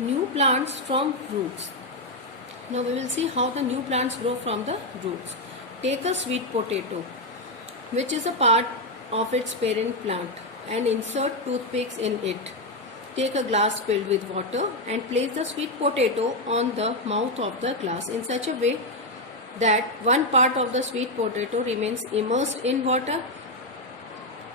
New plants from roots. Now we will see how the new plants grow from the roots. Take a sweet potato, which is a part of its parent plant, and insert toothpicks in it. Take a glass filled with water and place the sweet potato on the mouth of the glass in such a way that one part of the sweet potato remains immersed in water.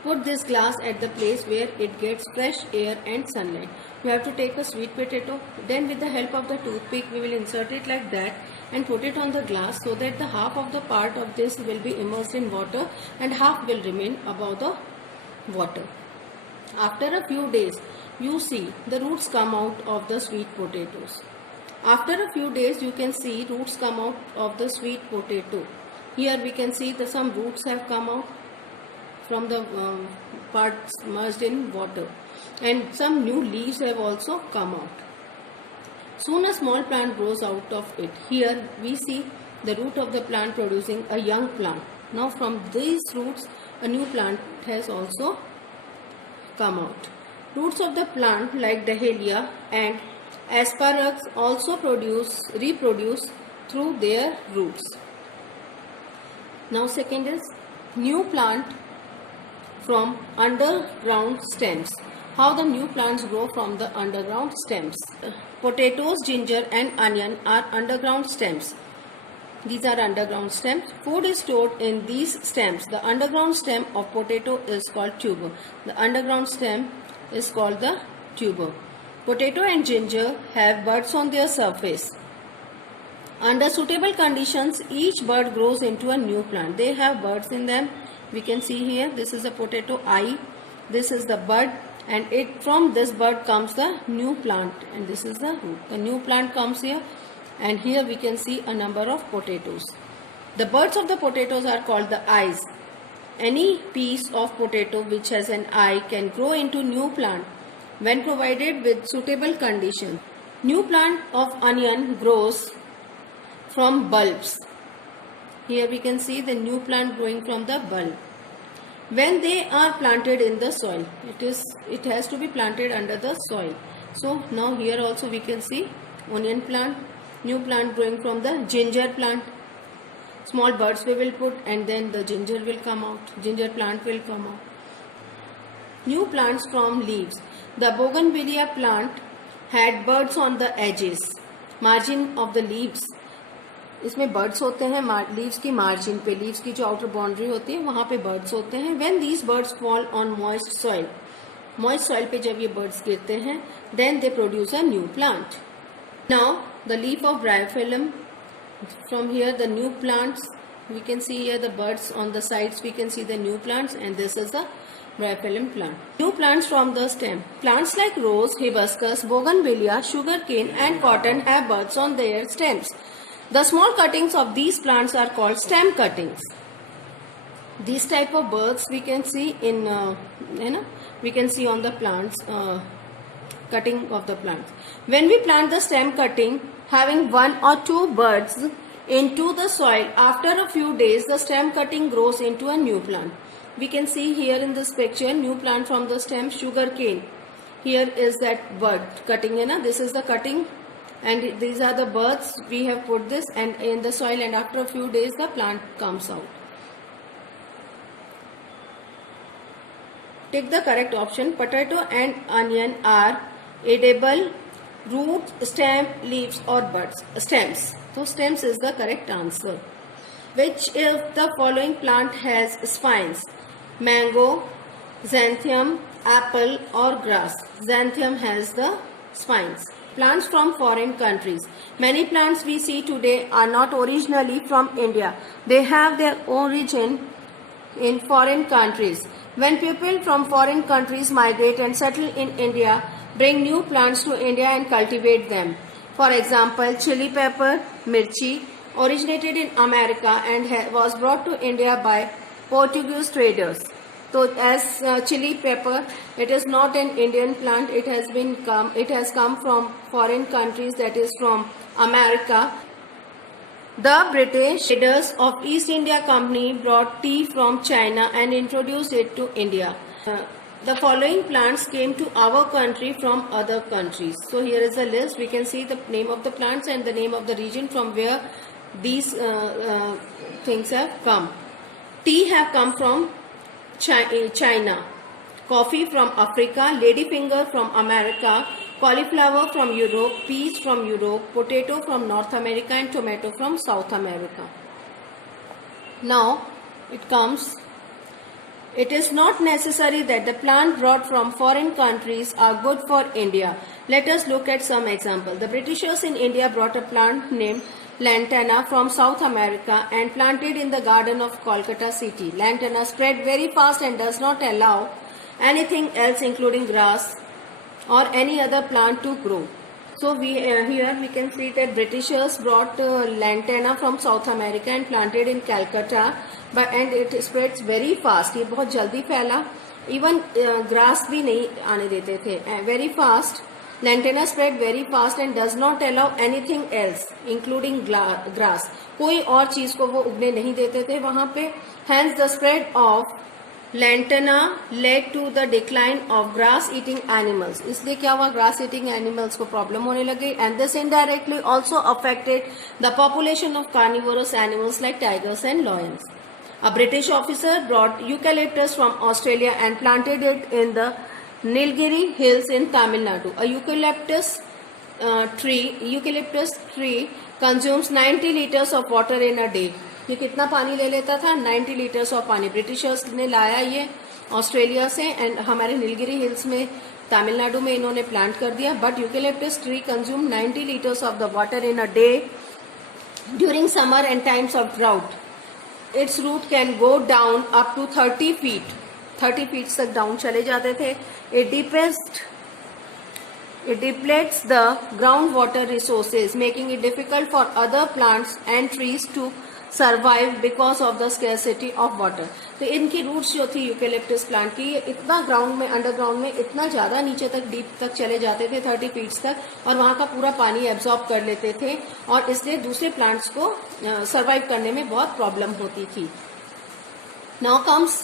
Put this glass at the place where it gets fresh air and sunlight. You have to take a sweet potato, then with the help of the toothpick we will insert it like that and put it on the glass so that the half of the part of this will be immersed in water and half will remain above the water. After a few days, you see the roots come out of the sweet potatoes. After a few days, you can see roots come out of the sweet potato. Here we can see that some roots have come out from the parts merged in water, and some new leaves have also come out. Soon a small plant grows out of it. Here we see the root of the plant producing a young plant. Now from these roots a new plant has also come out. Roots of the plant like Dahlia and asparagus also reproduce through their roots. Now second is new plant from underground stems. How the new plants grow from the underground stems. Potatoes, ginger and onion are underground stems. These are underground stems. Food is stored in these stems. The underground stem of potato is called tuber. The underground stem is called the tuber. Potato and ginger have buds on their surface. Under suitable conditions, each bud grows into a new plant. They have buds in them. We can see here, this is a potato eye, this is the bud, and from this bud comes the new plant, and this is the root. The new plant comes here, and here we can see a number of potatoes. The buds of the potatoes are called the eyes. Any piece of potato which has an eye can grow into new plant when provided with suitable conditions. New plant of onion grows from bulbs. Here we can see the new plant growing from the bulb. When they are planted in the soil, it has to be planted under the soil. So now here also we can see onion plant, new plant growing from the ginger plant. Small buds we will put and then the ginger will come out, ginger plant will come out. New plants from leaves. The bougainvillea plant had buds on the edges, margin of the leaves. इसमें birds होते हैं leaves की margin पे, leaves की जो outer boundary होती है वहां पे बर्ड्स होते हैं. When these birds fall on moist soil पे जब ये बर्ड्स गिरते हैं then they produce a new plant. Now the leaf of bryophyllum. From here the new plants we can see here the birds on the sides. We can see the new plants and this is the bryophyllum plant. New plants from the stem. Plants like rose, hibiscus, bougainvillea, sugarcane and cotton have buds on their stems. The small cuttings of these plants are called stem cuttings. These type of buds we can see in we can see on the plants, cutting of the plants. When we plant the stem cutting having one or two buds into the soil, after a few days the stem cutting grows into a new plant. We can see here in this picture new plant from the stem sugarcane. Here is that bud cutting, this is the cutting. And these are the buds. We have put this and in the soil, and after a few days the plant comes out. Take the correct option. Potato and onion are edible roots, stem, leaves or buds. Stems. So stems is the correct answer. Which of the following plant has spines? Mango, xanthium, apple or grass? Xanthium has the spines. Plants from foreign countries. Many plants we see today are not originally from India. They have their origin in foreign countries. When people from foreign countries migrate and settle in India, bring new plants to India and cultivate them. For example, chili pepper, mirchi, originated in America and was brought to India by Portuguese traders. So as chili pepper, it is not an Indian plant. It has come from foreign countries, that is from America. The British traders of East India Company brought tea from China and introduced it to India. the following plants came to our country from other countries. So here is a list. We can see the name of the plants and the name of the region from where these things have come. Tea have come from China, coffee from Africa, ladyfinger from America, cauliflower from Europe, peas from Europe, potato from North America, and tomato from South America. Now it is not necessary that the plant brought from foreign countries are good for India. Let us look at some examples. The Britishers in India brought a plant named lantana from South America and planted in the garden of Kolkata city. Lantana spread very fast and does not allow anything else including grass or any other plant to grow. So here we can see that Britishers brought lantana from South America and planted in Calcutta, and it spreads very fast. ये बहुत जल्दी फैला, even grass भी नहीं आने देते थे. Very fast. Lantana spread very fast and does not allow anything else, including grass. कोई और चीज को वो उगने नहीं देते थे वहाँ पे. Hence the spread of lantana led to the decline of grass-eating animals. इसलिए क्या हुआ, grass-eating animals को problem होने लगी, and this indirectly also affected the population of carnivorous animals like tigers and lions. A British officer brought eucalyptus from Australia and planted it in the Nilgiri Hills in Tamil Nadu. A eucalyptus tree consumes 90 liters of water in a day. ये कितना पानी ले लेता था, 90 litres of पानी. Britishers ने लाया ये ऑस्ट्रेलिया से एंड हमारे नीलगिरी हिल्स में तमिलनाडु में इन्होंने प्लांट कर दिया. But eucalyptus tree consume 90 litres of the water in a day during summer and times of drought. Its root can go down up to 30 feet तक डाउन चले जाते थे. It depletes the groundwater resources, making it difficult for other plants and trees to survive because of the scarcity of water. तो इनकी roots जो थी eucalyptus plant की, ये इतना ग्राउंड में, अंडरग्राउंड में इतना ज़्यादा नीचे तक, डीप तक चले जाते थे, 30 फीट्स तक, और वहाँ का पूरा पानी एब्जॉर्ब कर लेते थे, और इसलिए दूसरे प्लांट्स को सर्वाइव करने में बहुत प्रॉब्लम होती थी. Now comes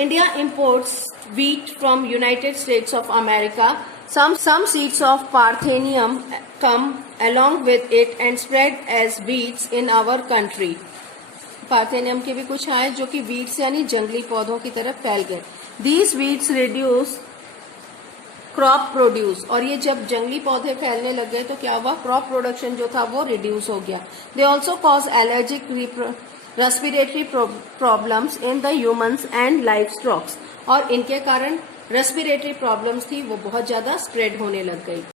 India imports wheat from United States of America. Some seeds of Parthenium come along with it and spread as weeds in our country. Parthenium के भी कुछ आए जो कि weeds यानी जंगली पौधों की तरफ फैल गए. These weeds reduce crop produce. और ये जब जंगली पौधे फैलने लग गए तो क्या हुआ, क्रॉप प्रोडक्शन जो था वो रिड्यूस हो गया. They also cause allergic respiratory problems in the humans and livestock. और इनके कारण रेस्पिरेटरी प्रॉब्लम्स थी वो बहुत ज़्यादा स्प्रेड होने लग गई.